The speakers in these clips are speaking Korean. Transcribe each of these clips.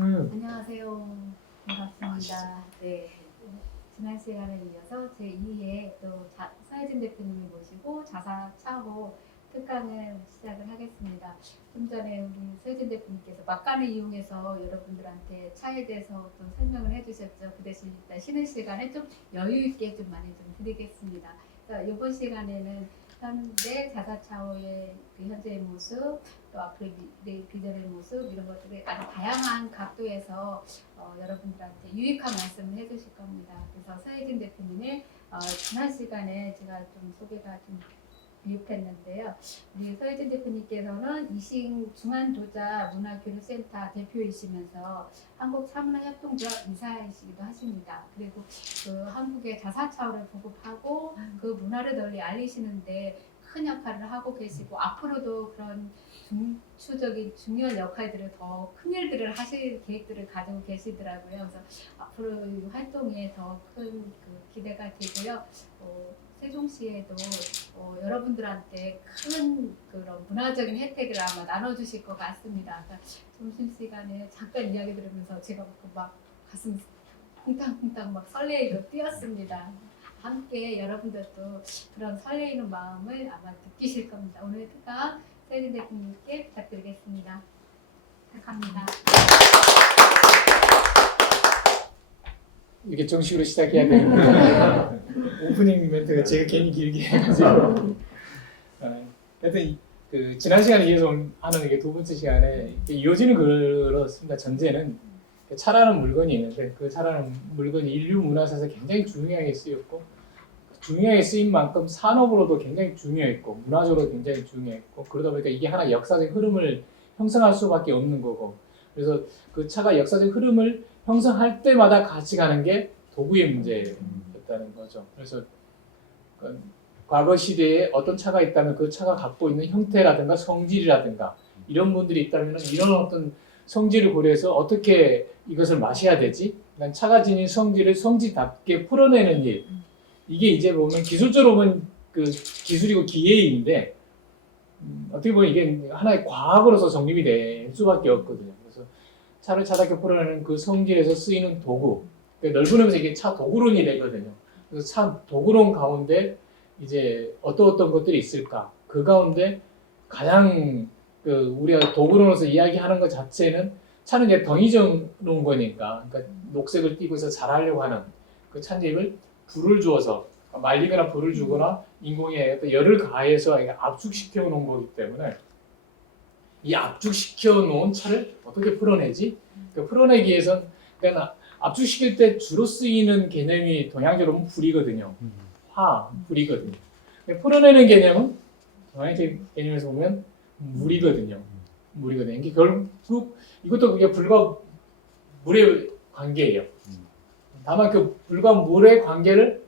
안녕하세요. 반갑습니다. 네. 지난 시간에 이어서 제2회 또 서혜진 대표님을 모시고 자사 차호 특강을 시작을 하겠습니다. 좀 전에 우리 서혜진 대표님께서 막간을 이용해서 여러분들한테 차에 대해서 또 설명을 해주셨죠. 그 대신 일단 쉬는 시간에 좀 여유 있게 좀 많이 좀 드리겠습니다. 그래서 이번 시간에는 현재 자사차호의 그 현재의 모습, 또 앞으로 미래 비전의 모습 이런 것들을 아주 다양한 각도에서 여러분들한테 유익한 말씀을 해주실 겁니다. 그래서 서혜진 대표님의 지난 시간에 제가 좀 소개가 좀 미흡했는데요. 우리 서혜진 대표님께서는 이신 중환도자 문화교류센터 대표이시면서 한국차문화협동조합 이사이시기도 하십니다. 그리고 그 한국의 자사차호를 보급하고 그 문화를 널리 알리시는데 큰 역할을 하고 계시고 앞으로도 그런 중추적인 중요한 역할들을 더 큰 일들을 하실 계획들을 가지고 계시더라고요. 그래서 앞으로 이 활동에 더 큰 그 기대가 되고요. 세종시에도 여러분들한테 큰 그런 문화적인 혜택을 아마 나눠주실 것 같습니다. 그러니까 점심시간에 잠깐 이야기 들으면서 제가 막 가슴 쿵탕쿵탕 막 설레이고 뛰었습니다. 함께 여러분들도 그런 설레이는 마음을 아마 느끼실 겁니다. 오늘 특강 서혜진 대표님께 부탁드리겠습니다. 부탁합니다. 이렇게 정식으로 시작해야 되는데 오프닝 멘트가 제가 괜히 길게 해가지고 하여튼 그 지난 시간에 이어서 하는 이게 두 번째 시간에 이어지는 그렇습니다. 전제는 차라는 물건이 있는데 그 차라는 물건이 인류 문화사에서 굉장히 중요하게 쓰였고 중요하게 쓰인 만큼 산업으로도 굉장히 중요했고 문화적으로 굉장히 중요했고 그러다 보니까 이게 하나 역사적 흐름을 형성할 수밖에 없는 거고 그래서 그 차가 역사적 흐름을 형성할 때마다 같이 가는 게 도구의 문제였다는 거죠. 그래서 과거 시대에 어떤 차가 있다면 그 차가 갖고 있는 형태라든가 성질이라든가 이런 분들이 있다면 이런 어떤 성질을 고려해서 어떻게 이것을 마셔야 되지? 난 차가 지닌 성질을 성질답게 풀어내는 일. 이게 이제 보면 기술적으로 보면 그 기술이고 기계인데 어떻게 보면 이게 하나의 과학으로서 정립이 될 수밖에 없거든요. 그래서 차를 차답게 풀어내는 그 성질에서 쓰이는 도구. 그러니까 넓은 의미에서 이게 차 도구론이 되거든요. 그래서 차 도구론 가운데 이제 어떤 것들이 있을까? 그 가운데 가장 그 우리가 도구론으로서 이야기하는 것 자체는 차는 이제 덩이 정놓은 거니까, 그러니까 녹색을 띠고 해서 잘하려고 하는 그 찻잎을 불을 주어서 말리거나 불을 주거나 인공의 어떤 열을 가해서 압축시켜 놓은 거기 때문에 이 압축시켜 놓은 차를 어떻게 풀어내지? 그 풀어내기 위해선 그러니까 압축시킬 때 주로 쓰이는 개념이 동양적으로 불이거든요. 불이거든요. 풀어내는 개념은 동양적 개념에서 보면 물이거든요. 이게 결국 이것도 그게 불과 물의 관계예요. 다만 그 불과 물의 관계를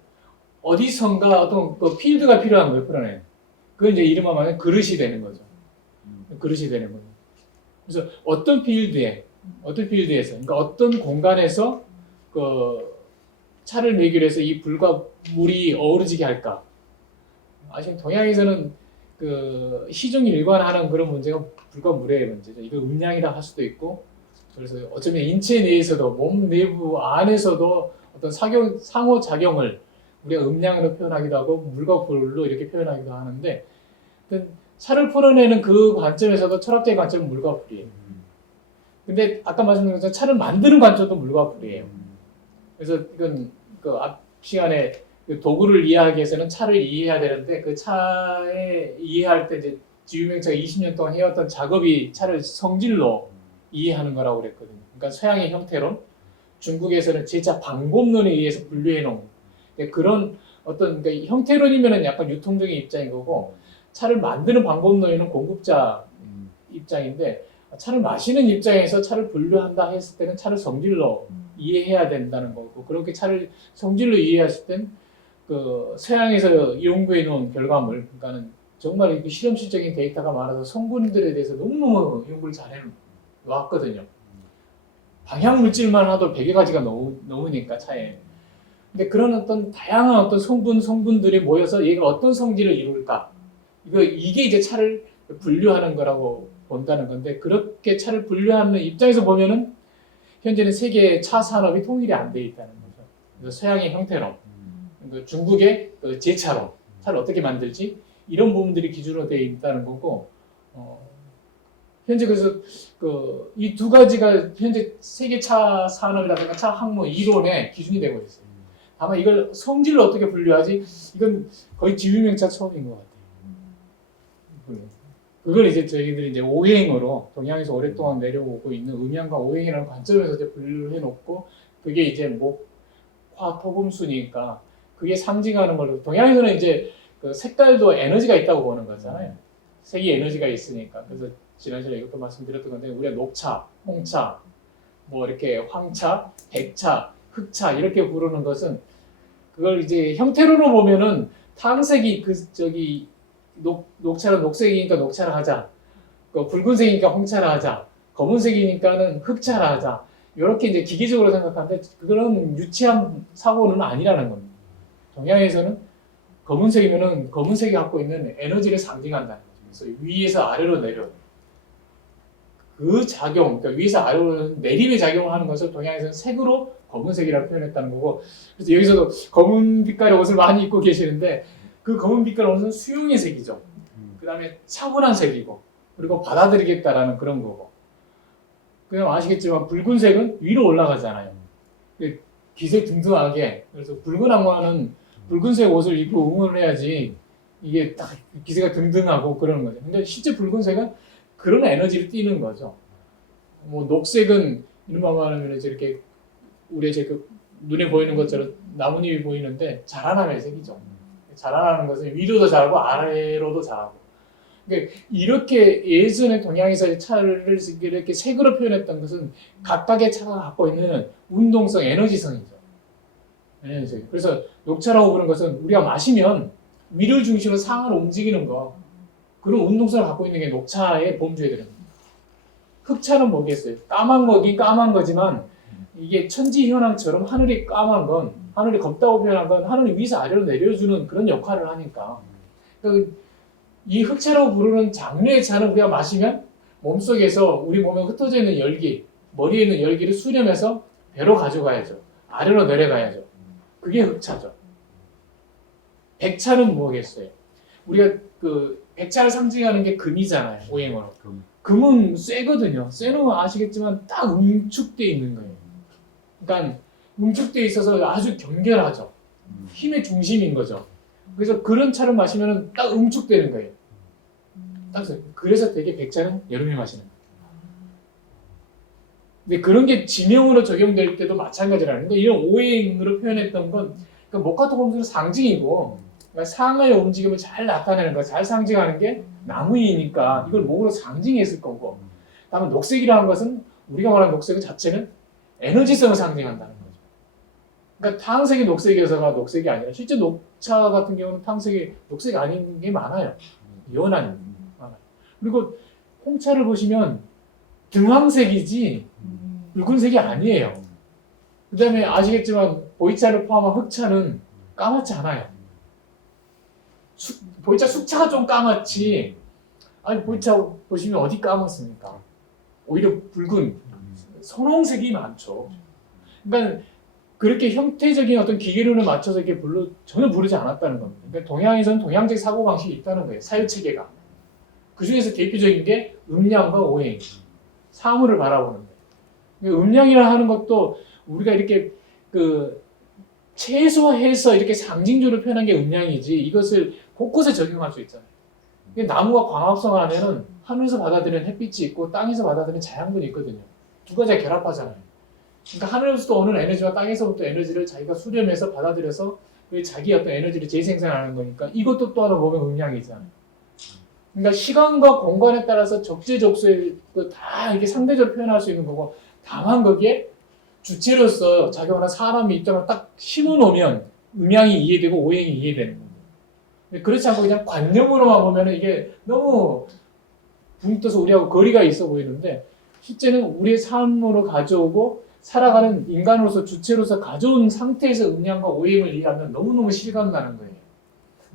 어디선가 어떤 그 필드가 필요한 거예요. 풀어내는. 그건 이제 이름만 말하면 그릇이 되는 거죠. 그릇이 되는 거예요. 그래서 어떤 필드에서, 그러니까 어떤 공간에서 그 차를 매기로 해서 이 불과 물이 어우러지게 할까? 아시는 동양에서는 그 시중 일관하는 그런 문제가 불과 물의 문제죠. 이거 음량이라 할 수도 있고, 그래서 어쩌면 인체 내에서도 몸 내부 안에서도 어떤 상호작용을 우리가 음량으로 표현하기도 하고 물과 불로 이렇게 표현하기도 하는데, 차를 풀어내는 그 관점에서도 철학적인 관점은 물과 불이에요. 근데 아까 말씀드린 것처럼 차를 만드는 관점도 물과 불이에요. 그래서 이건 그 앞 시간에 그 도구를 이해하기 위해서는 차를 이해해야 되는데 그 차에 이해할 때 이제 지유명차가 20년 동안 해왔던 작업이 차를 성질로 이해하는 거라고 그랬거든요. 그러니까 서양의 형태론, 중국에서는 제차 방법론에 의해서 분류해 놓은 그런 어떤 그러니까 형태론이면은 약간 유통적인 입장인 거고 차를 만드는 방법론에는 공급자 입장인데 차를 마시는 입장에서 차를 분류한다 했을 때는 차를 성질로 이해해야 된다는 거고 그렇게 차를 성질로 이해했을 땐 그 서양에서 연구해 놓은 결과물 그러니까는 정말 이렇게 실험실적인 데이터가 많아서 성분들에 대해서 너무너무 연구를 잘 해왔거든요. 방향 물질만 하도 100여 가지가 넘으니까 차에. 근데 그런 어떤 다양한 어떤 성분들이 모여서 얘가 어떤 성질을 이룰까? 이게 이제 차를 분류하는 거라고 본다는 건데 그렇게 차를 분류하는 입장에서 보면은 현재는 세계 차 산업이 통일이 안 돼 있다는 거죠. 그래서 서양의 형태로, 그 중국의 그 제차로 차를 어떻게 만들지 이런 부분들이 기준으로 되어 있다는 거고, 현재 그래서 그 이 두 가지가 현재 세계 차 산업이라든가 차 항모 이론의 기준이 되고 있어요. 다만 이걸 성질을 어떻게 분류하지? 이건 거의 지유명차 처음인 것 같아요. 그걸 이제 저희들이 이제 오행으로 동양에서 오랫동안 내려오고 있는 음양과 오행이라는 관점에서 이제 분류를 해놓고, 그게 이제 목, 화, 토, 금, 수니까 그게 상징하는 걸로, 동양에서는 이제 그 색깔도 에너지가 있다고 보는 거잖아요. 색이 에너지가 있으니까. 그래서 지난 시간에 이것도 말씀드렸던 건데, 우리가 녹차, 홍차, 뭐 이렇게 황차, 백차, 흑차 이렇게 부르는 것은, 그걸 이제 형태로는 보면은 탕색이 녹차는 녹색이니까 녹차라 하자, 그 붉은색이니까 홍차라 하자, 검은색이니까는 흑차라 하자, 이렇게 이제 기계적으로 생각하는데 그거는 유치한 사고는 아니라는 겁니다. 동양에서는 검은색이면은 검은색이 갖고 있는 에너지를 상징한다는 거죠. 그래서 위에서 아래로 내려 그 작용, 그러니까 위에서 아래로 내림의 작용을 하는 것을 동양에서는 색으로 검은색이라고 표현했다는 거고, 그래서 여기서도 검은 빛깔의 옷을 많이 입고 계시는데, 그 검은 빛깔 옷은 수용의 색이죠. 그 다음에 차분한 색이고, 그리고 받아들이겠다라는 그런 거고. 그냥 아시겠지만 붉은색은 위로 올라가잖아요. 기세등등하게. 그래서 붉은 악마는 붉은색 옷을 입고 응원을 해야지 이게 딱 기세가 등등하고 그러는 거죠. 근데 실제 붉은색은 그런 에너지를 띠는 거죠. 뭐 녹색은 이른바 말하면 이렇게 우리의 그 눈에 보이는 것처럼 나뭇잎이 보이는데 자라나는 색이죠. 자라나는 것은 위로도 자라고 아래로도 자라고. 그러니까 이렇게 예전에 동양에서 차를 이렇게 색으로 표현했던 것은 각각의 차가 갖고 있는 운동성, 에너지성이죠. 에너지. 그래서 녹차라고 부르는 것은 우리가 마시면 위를 중심으로 상하로 움직이는 거, 그런 운동성을 갖고 있는 게 녹차의 범주애들입니다. 흑차는 뭐겠어요? 까만 거긴 까만 거지만 이게 천지 현황처럼 하늘이 까만 건, 하늘이 검다고 표현한 건 하늘이 위에서 아래로 내려주는 그런 역할을 하니까. 그러니까 이 흑차라고 부르는 장르의 차는 우리가 마시면 몸속에서 우리 몸에 흩어져 있는 열기, 머리에 있는 열기를 수렴해서 배로 가져가야죠. 아래로 내려가야죠. 그게 흑차죠. 백차는 뭐겠어요? 우리가 그 백차를 상징하는 게 금이잖아요. 오행으로. 금은 쇠거든요. 쇠는 아시겠지만 딱 응축되어 있는 거예요. 그러니까 응축되어 있어서 아주 경결하죠. 힘의 중심인 거죠. 그래서 그런 차를 마시면 딱 응축되는 거예요. 딱 그래서 되게 백차는 여름에 마시는 거예요. 근데 그런 게 지명으로 적용될 때도 마찬가지라는 거예요. 이런 오행으로 표현했던 건 그러니까 목화토금수는 상징이고, 그러니까 상하의 움직임을 잘 나타내는 거, 잘 상징하는 게 나무이니까 이걸 목으로 상징했을 거고, 다만 녹색이라는 것은 우리가 말하는 녹색 자체는 에너지성을 상징한다는 거죠. 그러니까 탕색이 녹색이어서가 녹색이 아니라 실제 녹차 같은 경우는 탕색이 녹색이 아닌 게 많아요. 연한 많아요. 그리고 홍차를 보시면 등황색이지 붉은색이 아니에요. 그 다음에 아시겠지만 보이차를 포함한 흑차는 까맣지 않아요. 보이차 숙차가 좀 까맣지, 아니 보이차 보시면 어디 까맣습니까? 오히려 붉은 선홍색이 많죠. 그러니까 그렇게 형태적인 어떤 기계론을 맞춰서 이렇게 전혀 부르지 않았다는 겁니다. 그러니까 동양에서는 동양적 사고방식이 있다는 거예요. 사유체계가. 그 중에서 대표적인 게 음양과 오행, 사물을 바라보는 거예요. 음양이라 하는 것도 우리가 이렇게 그 최소화해서 이렇게 상징적으로 표현한 게 음양이지, 이것을 곳곳에 적용할 수 있잖아요. 나무가 광합성 안에는 하늘에서 받아들이는 햇빛이 있고 땅에서 받아들이는 자양분이 있거든요. 두 가지가 결합하잖아요. 그러니까 하늘에서부터 오는 에너지와 땅에서부터 에너지를 자기가 수렴해서 받아들여서 자기 어떤 에너지를 재생산하는 거니까 이것도 또 하나 보면 음양이잖아요. 그러니까 시간과 공간에 따라서 적재적소에 다 이렇게 상대적으로 표현할 수 있는 거고, 다만 거기에 주체로서 작용하는 사람의 입장을 딱 심어놓으면 음양이 이해되고 오행이 이해되는 겁니다. 그렇지 않고 그냥 관념으로만 보면 이게 너무 붕 떠서 우리하고 거리가 있어 보이는데, 실제는 우리의 삶으로 가져오고 살아가는 인간으로서 주체로서 가져온 상태에서 음양과 오행을 이해하면 너무너무 실감나는 거예요.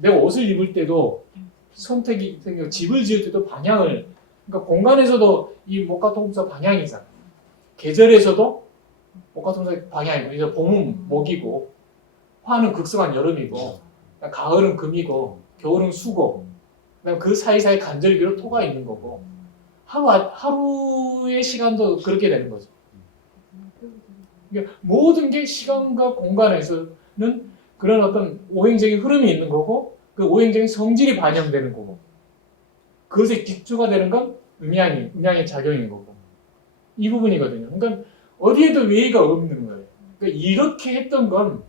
내가 옷을 입을 때도 선택이 생겨, 집을 지을 때도 방향을, 그러니까 공간에서도 이 목화토금수가 방향이잖아요. 계절에서도 목화통성 방향이고 이제 봄은 목이고 화는 극성한 여름이고 가을은 금이고 겨울은 수고 그다음 그 사이사이 간절기로 토가 있는 거고 하루의 시간도 그렇게 되는 거죠. 그러니까 모든 게 시간과 공간에서는 그런 어떤 오행적인 흐름이 있는 거고 그 오행적인 성질이 반영되는 거고 그것의 기초가 되는 건 음양의 작용인 거고 이 부분이거든요. 그러니까 어디에도 외의가 없는 거예요. 그러니까 이렇게 했던 건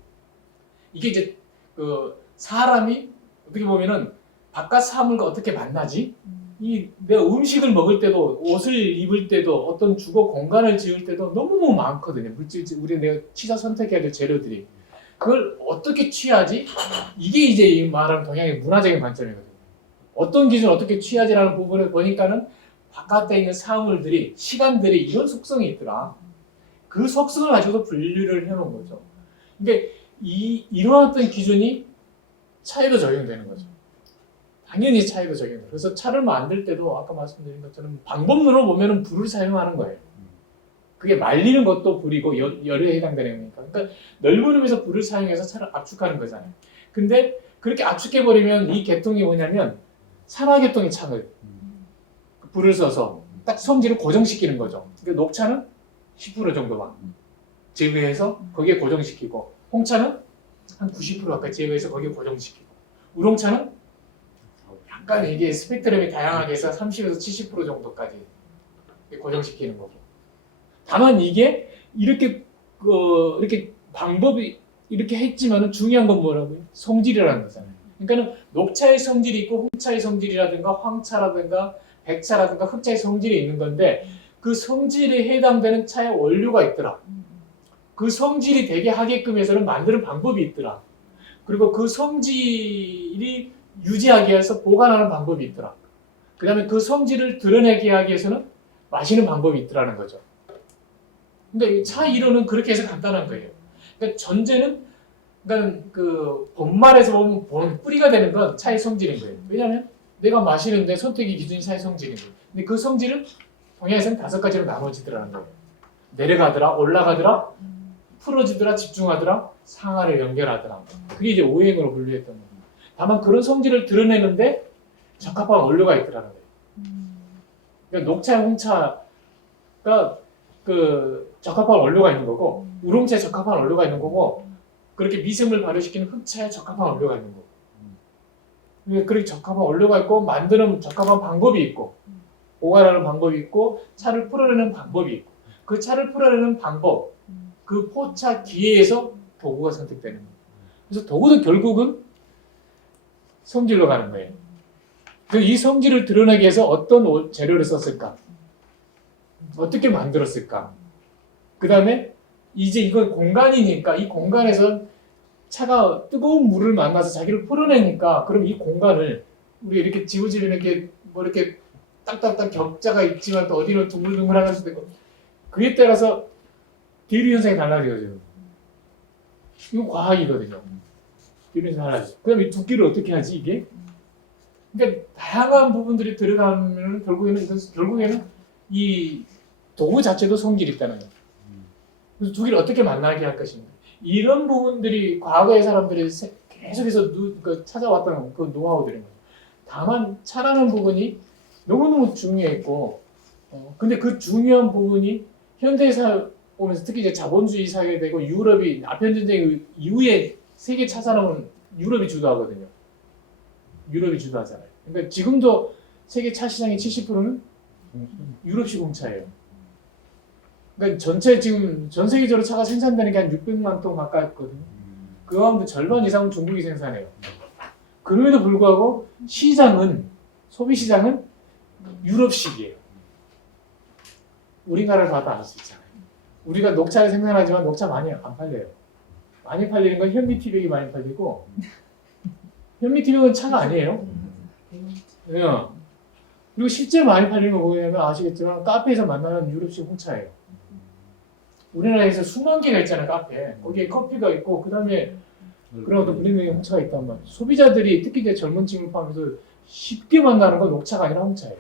이게 이제 그 사람이 어떻게 보면은 바깥 사물과 어떻게 만나지? 이 내가 음식을 먹을 때도 옷을 입을 때도 어떤 주거 공간을 지을 때도 너무너무 많거든요. 우리 내가 취사 선택해야 될 재료들이 그걸 어떻게 취하지? 이게 이제 이 말하는 동양의 문화적인 관점이거든요. 어떤 기준 어떻게 취하지라는 부분을 보니까는 바깥에 있는 사물들이 시간들이 이런 속성이 있더라. 그 속성을 가지고 분류를 해놓은 거죠. 근데 이러한 어떤 기준이 차에도 적용되는 거죠. 당연히 차에도 적용돼요. 그래서 차를 만들 때도 아까 말씀드린 것처럼 방법론으로 보면은 불을 사용하는 거예요. 그게 말리는 것도 불이고 열에 해당되는 거니까. 그러니까 넓은 의미에서 불을 사용해서 차를 압축하는 거잖아요. 근데 그렇게 압축해버리면 이 계통이 뭐냐면 산화계통의 차를 불을 써서 딱 성질을 고정시키는 거죠. 그러니까 녹차는 10% 정도만 제거해서 거기에 고정시키고 홍차는 한 90% 가까이 제거해서 거기에 고정시키고 우롱차는 약간 이게 스펙트럼이 다양하게 해서 30에서 70% 정도까지 고정시키는 거고 다만 이게 이렇게 이렇게 방법이 이렇게 했지만은 중요한 건 뭐라고요? 성질이라는 거잖아요. 그러니까는 녹차의 성질이 있고 홍차의 성질이라든가 황차라든가 백차라든가 흑차의 성질이 있는 건데 그 성질에 해당되는 차의 원료가 있더라. 그 성질이 되게 하게끔 해서는 만드는 방법이 있더라. 그리고 그 성질이 유지하기 위해서 보관하는 방법이 있더라. 그 다음에 그 성질을 드러내게 하기 위해서는 마시는 방법이 있더라는 거죠. 근데 차 이론은 그렇게 해서 간단한 거예요. 그러니까 전제는 그러니까 그 본말에서 보면 뿌리가 되는 건 차의 성질인 거예요. 왜냐하면 내가 마시는데 선택의 기준이 차의 성질인 거예요. 근데 그 성질은 동양에서는 5가지로 나눠지더라는 거예요. 내려가더라, 올라가더라, 풀어지더라, 집중하더라, 상하를 연결하더라. 그게 이제 오행으로 분류했던 거예요. 다만 그런 성질을 드러내는데 적합한 원료가 있더라는 거예요. 그러니까 녹차, 홍차가 그 적합한 원료가 있는 거고 우롱차에 적합한 원료가 있는 거고 그렇게 미생물 발효시키는 흑차에 적합한 원료가 있는 거고 그렇게 적합한 원료가 있고 만드는 적합한 방법이 있고 보관하는 방법이 있고 차를 풀어내는 방법이 있고 그 차를 풀어내는 방법 그 포차 기회에서 도구가 선택되는 거예요. 그래서 도구도 결국은 성질로 가는 거예요. 이 성질을 드러내기 위해서 어떤 재료를 썼을까? 어떻게 만들었을까? 그 다음에 이제 이건 공간이니까 이 공간에서 차가 뜨거운 물을 만나서 자기를 풀어내니까 그럼 이 공간을 우리 이렇게 지우지면 이렇게 뭐 이렇게 딱딱딱 격자가 있지만 또 어디는 둥글둥글할 수도 있고 그에 따라서 대류 현상이 달라져요. 이거 과학이거든요. 대류 현상이 달라져. 그럼 이 두께를 어떻게 하지 이게? 그러니까 다양한 부분들이 들어가면 결국에는 이 도구 자체도 성질이 있다는 거예요. 그래서 두 개를 어떻게 만나게 할 것인가. 이런 부분들이 과거의 사람들이 계속해서 찾아왔던 그 노하우들인 거예요. 다만 차라는 부분이 너무너무 중요했고 근데 그 중요한 부분이 현대사 보면서 특히 이제 자본주의 사회가 되고 유럽이 아편전쟁 이후에 세계 차 산업은 유럽이 주도하거든요. 유럽이 주도하잖아요. 그러니까 지금도 세계 차 시장의 70%는 유럽식 홍차예요. 그러니까 지금 전 세계적으로 차가 생산되는 게 한 600만 톤 가까이거든요. 그 가운데 절반 이상은 중국이 생산해요. 그럼에도 불구하고 소비 시장은 유럽식이에요. 우리나라를 봐도 알 수 있잖아요. 우리가 녹차를 생산하지만 녹차 많이 안 팔려요. 많이 팔리는 건 현미티백이 많이 팔리고 현미티백은 차가 아니에요. 네. 그리고 실제 많이 팔리는 거 뭐냐면 아시겠지만 카페에서 만나는 유럽식 홍차예요. 우리나라에서 수만 개가 있잖아요, 카페. 거기에 커피가 있고 그다음에 그런 어떤 블렌딩 홍차가 있단 말이에요. 소비자들이 특히 이제 젊은 층을 포함해서 쉽게 만나는 건 녹차가 아니라 홍차예요.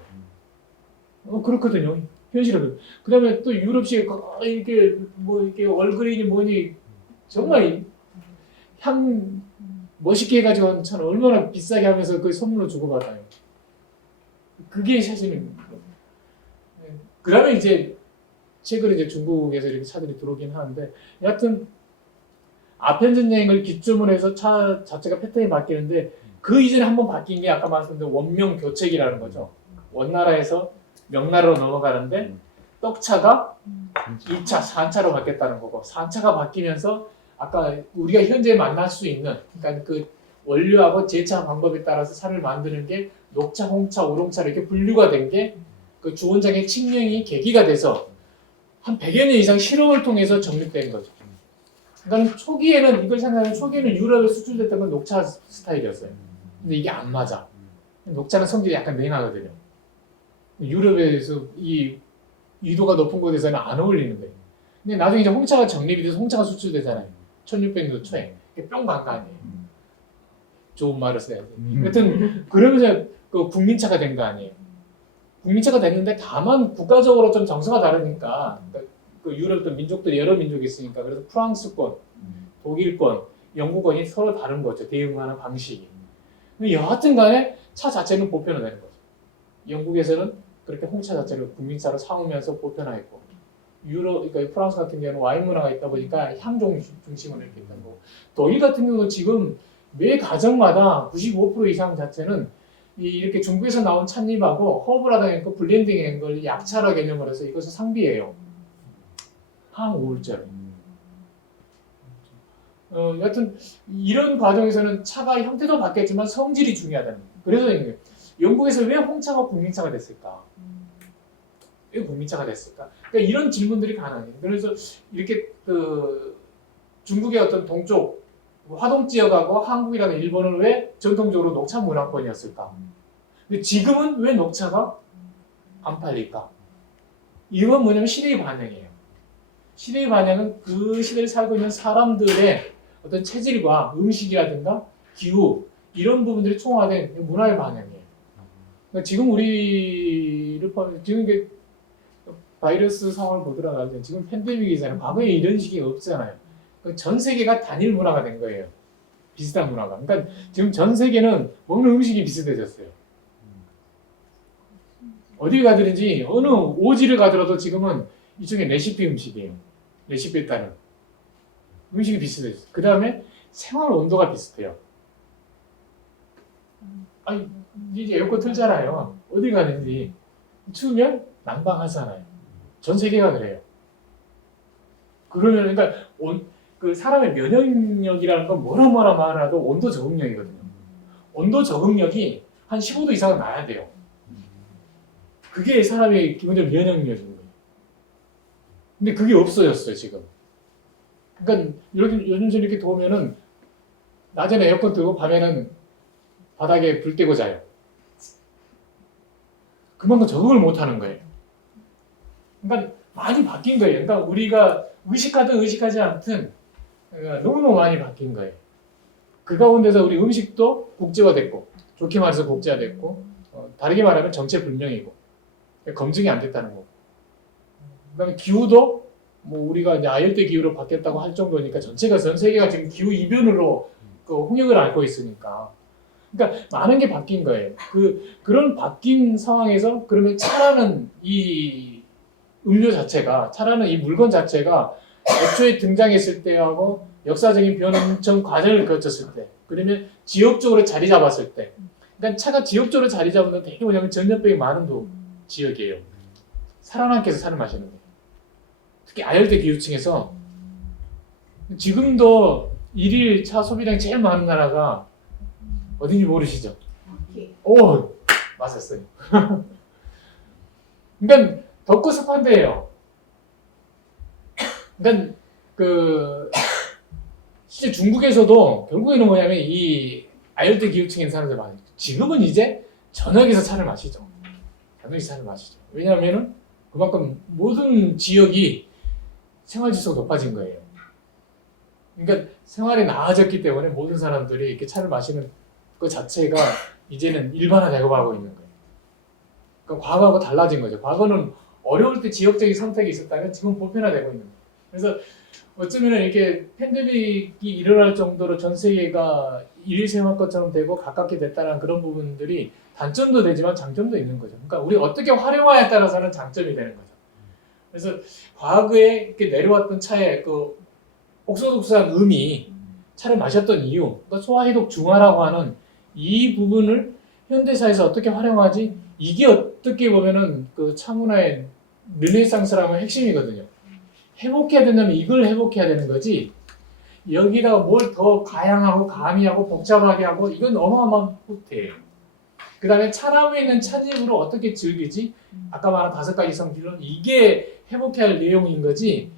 그렇거든요. 현실은. 그다음에 또 유럽식 이렇게 뭐 이렇게 얼그레인이 뭐니 정말 향 멋있게 해가지고 참 얼마나 비싸게 하면서 그 선물로 주고받아요. 그게 사실은. 그다음에 이제 최근에 이제 중국에서 이렇게 차들이 들어오긴 하는데 여하튼 아편전 여행을 기점으로 해서 차 자체가 패턴이 바뀌는데 그 이전에 한번 바뀐 게 아까 말씀드린 원명 교체기라는 거죠. 원나라에서 명나라로 넘어가는데 떡차가 2차, 3차로 바뀌었다는 거고 3차가 바뀌면서 아까 우리가 현재 만날 수 있는 그러니까 그 원료하고 제차 방법에 따라서 차를 만드는 게 녹차, 홍차, 우롱차 이렇게 분류가 된 게 그 주원장의 칙령이 계기가 돼서 한 100여 년 이상 실험을 통해서 정립된 거죠. 그러니까 초기에는 이걸 생각하면 초기에는 유럽에 수출됐던 건 녹차 스타일이었어요. 근데 이게 안 맞아. 녹차는 성질이 약간 냉하거든요. 유럽에서 이 위도가 높은 곳에서는 안 어울리는 거예요. 근데 나중에 이제 홍차가 정립이 돼서 홍차가 수출되잖아요. 1600년도 초에. 뿅 간 거 아니에요. 좋은 말을 써야지. 하여튼 그러면서 그 국민차가 된 거 아니에요. 국민차가 됐는데 다만 국가적으로 좀 정서가 다르니까 그 유럽도 민족들이 여러 민족이 있으니까 그래서 프랑스권, 독일권, 영국권이 서로 다른 거죠. 대응하는 방식이. 여하튼 간에 차 자체는 보편화되는 거죠. 영국에서는 그렇게 홍차 자체를 국민차로 삼으면서 보편화했고 그러니까 프랑스 같은 경우는 와인 문화가 있다 보니까 향종 중심으로 이렇게 있던 거고 독일 같은 경우는 지금 매 가정마다 95% 이상 자체는 이렇게 중국에서 나온 찻잎하고 허브라든가 블렌딩한 걸 약차라 개념을 해서 이것을 상비해요. 항우울제로. 여튼 이런 과정에서는 차가 형태도 바뀌었지만 성질이 중요하다는 거예요. 그래서 영국에서 왜 홍차가 국민차가 됐을까? 왜 국민차가 됐을까? 그러니까 이런 질문들이 가능해요. 그래서 이렇게 그 중국의 어떤 동쪽 화동 지역하고 한국이라는 일본은 왜 전통적으로 녹차 문화권이었을까? 근데 지금은 왜 녹차가 안 팔릴까? 이건 뭐냐면 시대의 반영이에요. 시대의 반영은 그 시대를 살고 있는 사람들의 어떤 체질과 음식이라든가 기후 이런 부분들이 총화된 문화의 반영이에요. 그러니까 지금 우리를 포함해서 지금 이게 바이러스 상황을 보더라도 지금 팬데믹이잖아요. 과거에 이런 식이 없잖아요. 전 세계가 단일 문화가 된 거예요. 비슷한 문화가. 그러니까 지금 전 세계는 먹는 음식이 비슷해졌어요. 어디 가든지 어느 오지를 가더라도 지금은 이쪽에 레시피 음식이에요. 레시피에 따른 음식이 비슷해졌어요. 그 다음에 생활 온도가 비슷해요. 아니 이제 에어컨 틀잖아요. 어디 가든지 추우면 난방하잖아요. 전 세계가 그래요. 그러면 그러니까 그 사람의 면역력이라는 건 뭐라 말아도 온도 적응력이거든요. 온도 적응력이 한 15도 이상은 나야 돼요. 그게 사람의 기본적인 면역력인 거예요. 근데 그게 없어졌어요 지금. 그러니까 요즘 이렇게 더우면은 낮에는 에어컨 틀고 밤에는 바닥에 불 떼고 자요. 그만큼 적응을 못 하는 거예요. 그러니까 많이 바뀐 거예요. 그러니까 우리가 의식하든 의식하지 않든 너무너무 많이 바뀐 거예요. 그 가운데서 우리 음식도 국제화됐고, 좋게 말해서 국제화됐고, 다르게 말하면 정체불명이고, 검증이 안 됐다는 거고. 그 다음에 기후도 뭐 우리가 이제 아열대 기후로 바뀌었다고 할 정도니까 전체가 전 세계가 지금 기후 이변으로 그 홍역을 앓고 있으니까. 그러니까 많은 게 바뀐 거예요. 그런 바뀐 상황에서 그러면 차라는 이 음료 자체가, 차라는 이 물건 자체가 애초에 등장했을 때하고 역사적인 변천 과정을 거쳤을 때, 그러면 지역적으로 자리 잡았을 때, 그러니까 차가 지역적으로 자리 잡은 건 되게 뭐냐면 전염병이 많은 지역이에요. 살아남기해서 차를 마시는 거예요. 특히 아열대 기후층에서 지금도 일일 차 소비량이 제일 많은 나라가 어딘지 모르시죠? 오, 맞았어요. 그러니까 덥고 습한 데예요. 그러니까 실제 중국에서도 결국에는 뭐냐면 이 아열대 기후층에 사는 사람들 많아요. 지금은 이제 저녁에서 차를 마시죠. 저녁에서 차를 마시죠. 왜냐하면은 그만큼 모든 지역이 생활 지수가 높아진 거예요. 그러니까 생활이 나아졌기 때문에 모든 사람들이 이렇게 차를 마시는 그 자체가 이제는 일반화되고 가고 있는 거예요. 그러니까 과거하고 달라진 거죠. 과거는 어려울 때 지역적인 선택이 있었다면 지금 보편화되고 있는 거예요. 그래서 어쩌면 이렇게 팬데믹이 일어날 정도로 전 세계가 일일생활 것처럼 되고 가깝게 됐다는 그런 부분들이 단점도 되지만 장점도 있는 거죠. 그러니까 우리 어떻게 활용하에 따라서는 장점이 되는 거죠. 그래서 과거에 이렇게 내려왔던 차의 그 옥소독소한 음이 차를 마셨던 이유, 그러니까 소화해독 중화라고 하는 이 부분을 현대사에서 어떻게 활용하지? 이게 어떻게 보면은 그 차문화의 르네상스라는 핵심이거든요. 회복해야 된다면 이걸 회복해야 되는 거지. 여기다가 뭘 더 가양하고 가미하고 복잡하게 하고 이건 어마어마한 후퇴예요. 그 다음에 차나무에 있는 찻잎으로 어떻게 즐기지? 아까 말한 5가지 성질론 이게 회복해야 할 내용인 거지.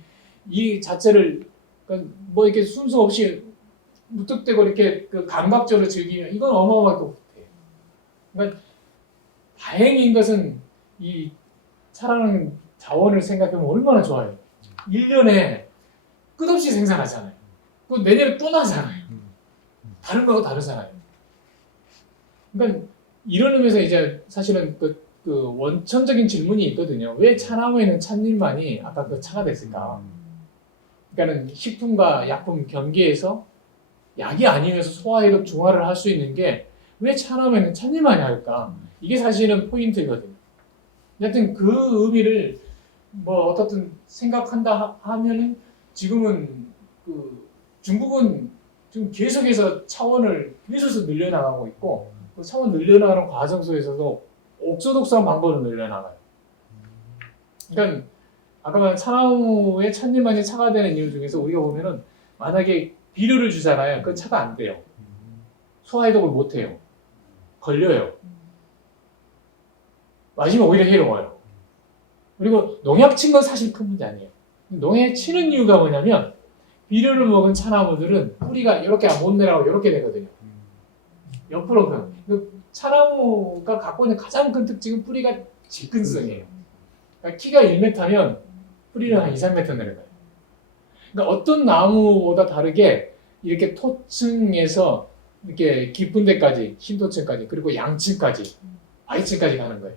이 자체를 그러니까 뭐 이렇게 순서 없이 무턱대고 이렇게 그 감각적으로 즐기면 이건 어마어마하게 후퇴예요. 그러니까 다행인 것은 이 차라는 자원을 생각하면 얼마나 좋아요. 1년에 끝없이 생산하잖아요. 그 내년에 또 나잖아요. 다른 거하고 다르잖아요. 그러니까 이런 의미에서 이제 사실은 그 원천적인 질문이 있거든요. 왜 차나무에는 찻잎만이 아까 그 차가 됐을까? 그러니까는 식품과 약품 경계에서 약이 아니면서 소화해독 중화를 할 수 있는 게 왜 차나무에는 찻잎만이 할까? 이게 사실은 포인트거든요. 여튼 그 의미를 뭐 어떻든 생각한다 하면은 지금은 그 중국은 지금 계속해서 차원을 계속해서 늘려나가고 있고 그 차원 늘려나가는 과정 속에서도 옥소독소한 방법을 늘려나가요. 그러니까 아까 말한 차나무의 찻잎만이 차가 되는 이유 중에서 우리가 보면은 만약에 비료를 주잖아요. 그 차가 안 돼요. 소화해독을 못 해요. 걸려요. 마시면 오히려 해로워요. 그리고 농약 친 건 사실 큰 문제 아니에요. 농약 치는 이유가 뭐냐면 비료를 먹은 차나무들은 뿌리가 이렇게 못 내려가고 이렇게 되거든요. 옆으로 그 차나무가 갖고 있는 가장 큰 특징은 뿌리가 직근성이에요. 그러니까 키가 1m면 뿌리는 한 2, 3m 내려가요. 그러니까 어떤 나무보다 다르게 이렇게 토층에서 이렇게 깊은 데까지, 심도층까지, 그리고 양층까지, 바위층까지 가는 거예요.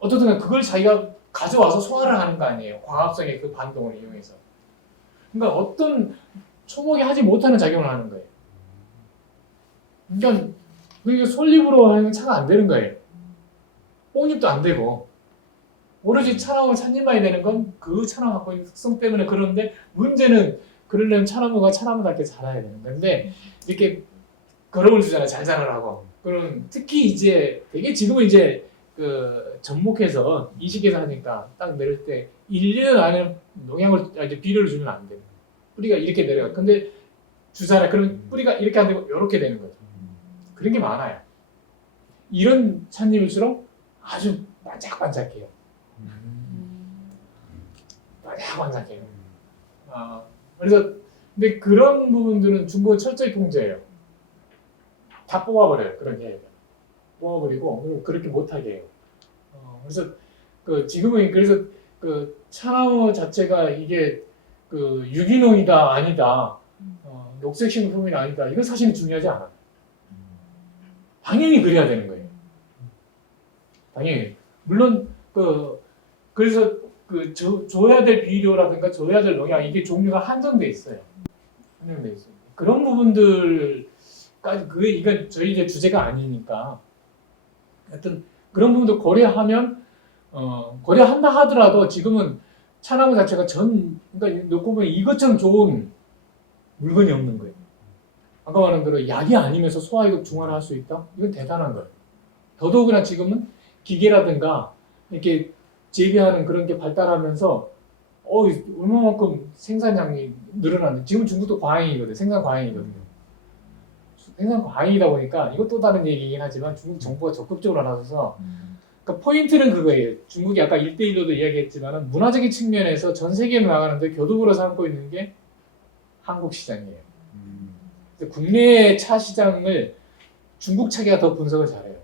어쨌든 그걸 자기가 가져와서 소화를 하는 거 아니에요. 광합성의 그 반동을 이용해서. 그러니까 어떤 초목이 하지 못하는 작용을 하는 거예요. 그러니까 그게 솔잎으로 하면 차가 안 되는 거예요. 뽕잎도 안 되고 오로지 차나무 찻잎만이 되는 건 그 차나무 갖고 있는 특성 때문에 그런데 문제는 그러려면 차나무가 차나무답게 자라야 되는 건데 이렇게 걸음을 주잖아요. 잘 자라라고. 그럼 특히 이제 되게 지금은 이제 그 접목해서 이식해서 하니까 딱 내릴 때 1년 안에 농약을 이제 비료를 주면 안 돼요. 뿌리가 이렇게 내려가. 근데 주잖아요. 그러면 뿌리가 이렇게 안 되고 이렇게 되는 거죠. 그런 게 많아요. 이런 찻잎일수록 아주 반짝반짝해요. 반짝반짝해요. 그래서 근데 그런 부분들은 중국은 철저히 통제해요. 다 뽑아버려요. 그런 계획을. 뽑아버리고 그렇게 못하게 해요. 그래서 그 지금은 그래서 그 차나무 자체가 이게 그 유기농이다 아니다, 녹색 식품이 아니다 이건 사실은 중요하지 않아요. 당연히 그래야 되는 거예요. 당연히 물론 그래서 그 줘야 될 비료라든가 줘야 될 농약 이게 종류가 한정돼 있어요. 한정돼 있어요. 그런 부분들까지 이건 저희 이제 주제가 아니니까 하여튼 그런 부분도 고려하면 고려한다 하더라도 지금은 차나무 자체가 그러니까 놓고 보면 이것처럼 좋은 물건이 없는 거예요. 아까 말한 대로 약이 아니면서 소화해독 중화를 할 수 있다? 이건 대단한 거예요. 더더욱이나 지금은 기계라든가 이렇게 재배하는 그런 게 발달하면서 얼마만큼 생산량이 늘어났는데 지금 중국도 과잉이거든요. 생산 과잉이거든요. 생산 과잉이다 보니까 이것도 다른 얘기이긴 하지만 중국 정부가 적극적으로 나서서 그러니까 포인트는 그거예요. 중국이 아까 1대1로도 이야기했지만 문화적인 측면에서 전 세계로 나가는데 교두보로 삼고 있는 게 한국 시장이에요. 국내 차 시장을 중국 차계가 더 분석을 잘해요.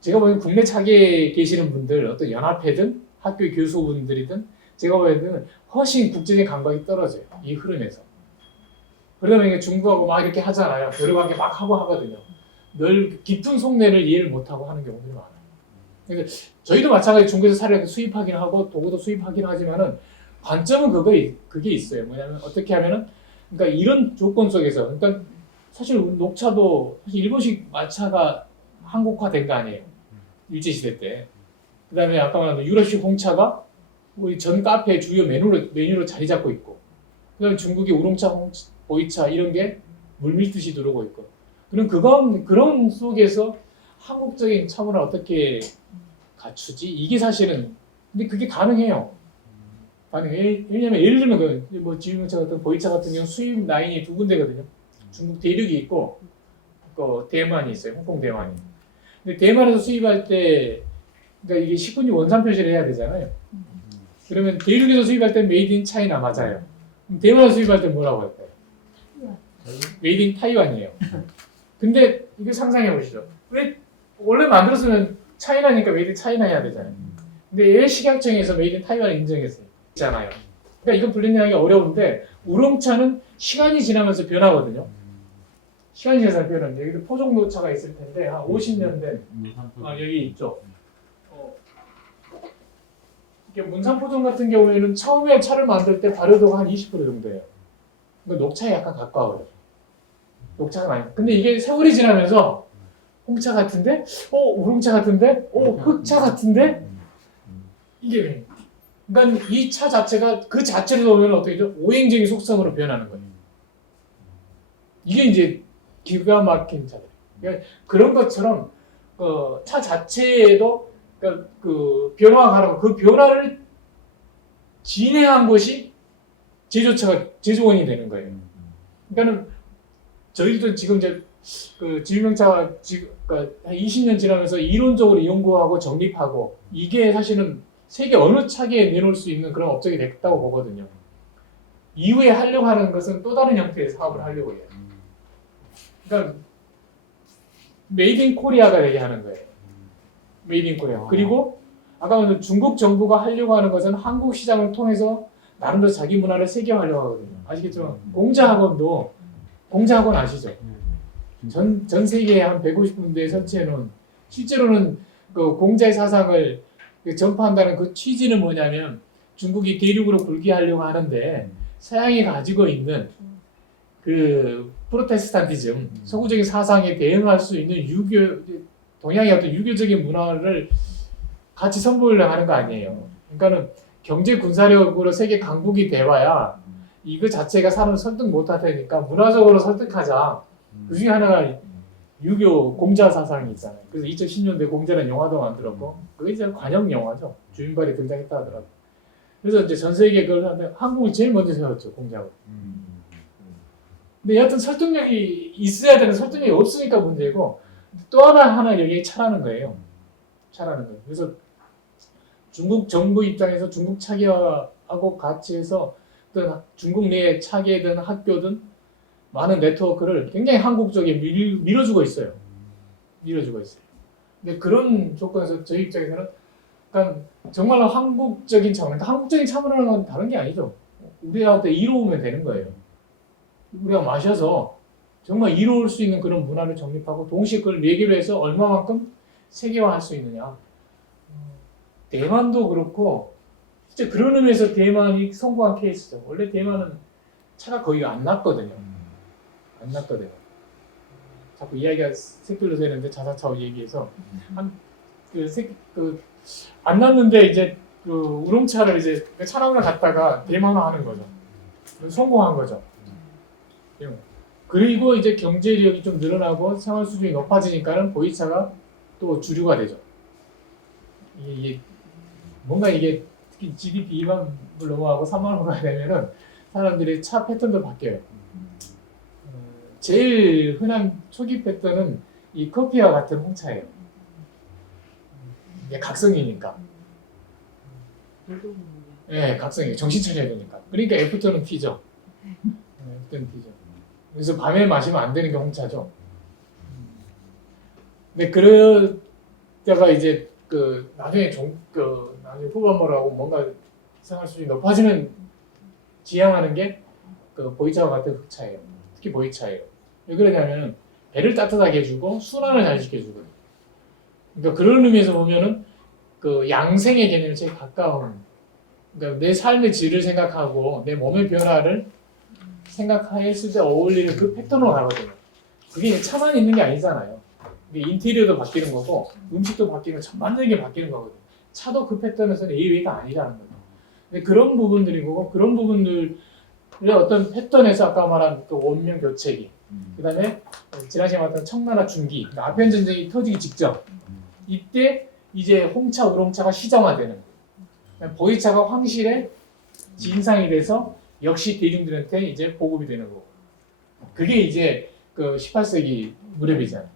제가 보기엔 국내 차계에 계시는 분들 어떤 연합회든 학교 교수분들이든 제가 보기에는 훨씬 국제적인 감각이 떨어져요. 이 흐름에서. 그러다 보니까 중국하고 막 이렇게 하잖아요. 여러 관계 막 하고 하거든요. 늘 깊은 속내를 이해를 못하고 하는 경우들이 많아요. 그래서 저희도 마찬가지 중국에서 사료를 수입하긴 하고 도구도 수입하긴 하지만은 관점은 그게 있어요. 뭐냐면 어떻게 하면은 그러니까 이런 조건 속에서 그러니까 사실 녹차도 사실 일본식 마차가 한국화된 거 아니에요. 일제시대 때. 그다음에 아까 말한 유럽식 홍차가 우리 전 카페의 주요 메뉴로 자리 잡고 있고, 그다음에 중국의 우롱차, 보이차 이런 게 물밀듯이 들어오고 있고, 그런 속에서 한국적인 차문을 어떻게 갖추지? 이게 사실은 근데 그게 가능해요. 가능해. 왜냐면 예를 들면 뭐 지휘문차 같은 보이차 같은 경우 수입 라인이 두 군데거든요. 중국 대륙이 있고 대만이 있어요. 홍콩 대만이. 근데 대만에서 수입할 때 그러니까 이게 식분이 원산 표시를 해야 되잖아요. 그러면 대륙에서 수입할 때 메이드 인 차이나 맞아요. 그럼 대만에서 수입할 때 뭐라고 할까요? 메이드 인 타이완이에요. 근데 이거 상상해 보시죠. 왜 원래 만들었으면 차이나니까 메이드 인 차이나 해야 되잖아요. 근데 왜 식약청에서 메이드 인 타이완을 인정했어요? 있잖아요. 그러니까 이건 분리하기 어려운데 우롱차는 시간이 지나면서 변하거든요. 시간이 지나서 변하는 여기도 포종노차가 있을 텐데 한 50년 된 여기 있죠. 이게 문산포종 같은 경우에는 처음에 차를 만들 때 발효도가 한 20% 정도예요. 그러니까 녹차에 약간 가까워요. 녹차가 많이. 근데 이게 세월이 지나면서 홍차 같은데, 우롱차 같은데, 흑차 같은데 이게 그러니까 이 차 자체가 그 자체로 보면 어떻게 죠? 오행적인 속성으로 변하는 거예요. 이게 이제 기가 막힌 차들. 그러니까 그런 것처럼 차 자체에도 그러니까 그 변화가 가는 그 변화를 진행한 것이 제조원이 되는 거예요. 그러니까는 저희도 지금 이제 그 지유명차가 그러니까 한 20년 지나면서 이론적으로 연구하고 정립하고 이게 사실은 세계 어느 차기에 내놓을 수 있는 그런 업적이 됐다고 보거든요. 이후에 하려고 하는 것은 또 다른 형태의 사업을 하려고 해요. 그러니까 메이드 인 코리아가 얘기하는 거예요. 메이드 인 코리아. 그리고 아까 말한 중국 정부가 하려고 하는 것은 한국 시장을 통해서 나름대로 자기 문화를 세계화하려고 하거든요. 아시겠지만 공자학원 아시죠? 전 세계에 한 150군데에 설치해 놓은 실제로는 그 공자의 사상을 전파한다는 그 취지는 뭐냐면 중국이 대륙으로 굴기하려고 하는데 서양이 가지고 있는 그 프로테스탄티즘 서구적인 사상에 대응할 수 있는 동양의 어떤 유교적인 문화를 같이 선보이려고 하는 거 아니에요. 그러니까는 경제 군사력으로 세계 강국이 돼봐야 이거 자체가 사람 설득 못할 테니까 문화적으로 설득하자. 그 중에 하나가 유교 공자 사상이 있잖아요. 그래서 2010년대 공자라는 영화도 만들었고 그게 이제 관영 영화죠. 주인발이 등장했다 하더라고요. 그래서 이제 전 세계 그걸 하는데 한국이 제일 먼저 세웠죠, 공자가. 근데 여하튼 설득력이 있어야 되는 설득력이 없으니까 문제고 또 하나 여기에 차라는 거예요. 차라는 거예요. 그래서 중국 정부 입장에서 중국 차기화하고 같이 해서 어떤 중국 내에 차기든 학교든 많은 네트워크를 굉장히 한국 쪽에 밀어주고 있어요. 근데 그런 조건에서 저희 입장에서는 그러니까 정말로 한국적인 차원, 그러니까 한국적인 차원이라는 건 다른 게 아니죠. 우리한테 이로우면 되는 거예요. 우리가 마셔서 정말 이로울 수 있는 그런 문화를 정립하고 동시에 그걸 내기로 해서 얼마만큼 세계화할 수 있느냐. 대만도 그렇고 진짜 그런 의미에서 대만이 성공한 케이스죠. 원래 대만은 차가 거의 안 났거든요. 자꾸 이야기가 색돌로 되는데 자사차로 얘기해서 안 났는데 이제 그 우롱차를 이제 차량을 갖다가 대만화하는 거죠. 성공한 거죠. 그리고 이제 경제력이 좀 늘어나고 생활 수준이 높아지니까는 보이차가 또 주류가 되죠. 이게 뭔가 이게 특히 GDP 2만 불 넘어가고 3만 불 되면은 사람들이 차 패턴도 바뀌어요. 제일 흔한 초기 패턴은 이 커피와 같은 홍차예요. 이게 각성이니까. 네, 각성이 정신 차려야 되니까. 그러니까 애프터는 티죠. 애프터는 티죠. 그래서 밤에 마시면 안 되는 게 홍차죠. 근데 그러다가 이제 나중에 나중에 후반부라고 뭔가 생활 수준이 높아지는 지향하는 게 보이차와 같은 흑차예요. 특히 보이차예요. 왜 그러냐면 배를 따뜻하게 해주고 순환을 잘 시켜주거든요. 그러니까 그런 의미에서 보면은 그 양생의 개념에 제일 가까운, 그러니까 내 삶의 질을 생각하고 내 몸의 변화를 생각했을 때 어울리는 그 패턴으로 가거든요. 그게 차만 있는 게 아니잖아요. 이게 인테리어도 바뀌는 거고 음식도 바뀌는 거, 만드는 게 바뀌는 거거든요. 차도 그 패턴에서는 A웨이가 아니라는 거죠. 근데 그런 부분들이고 그런 부분들의 어떤 패턴에서 아까 말한 그 원명 교체기, 그다음에 지난 시간에 말했던 청나라 중기, 그러니까 아편 전쟁이 터지기 직전, 이때 이제 홍차, 우롱차가 시정화되는 거예요. 보이차가 황실의 진상이 돼서 역시 대중들한테 이제 보급이 되는 거고. 그게 이제 그 18세기 무렵이잖아요.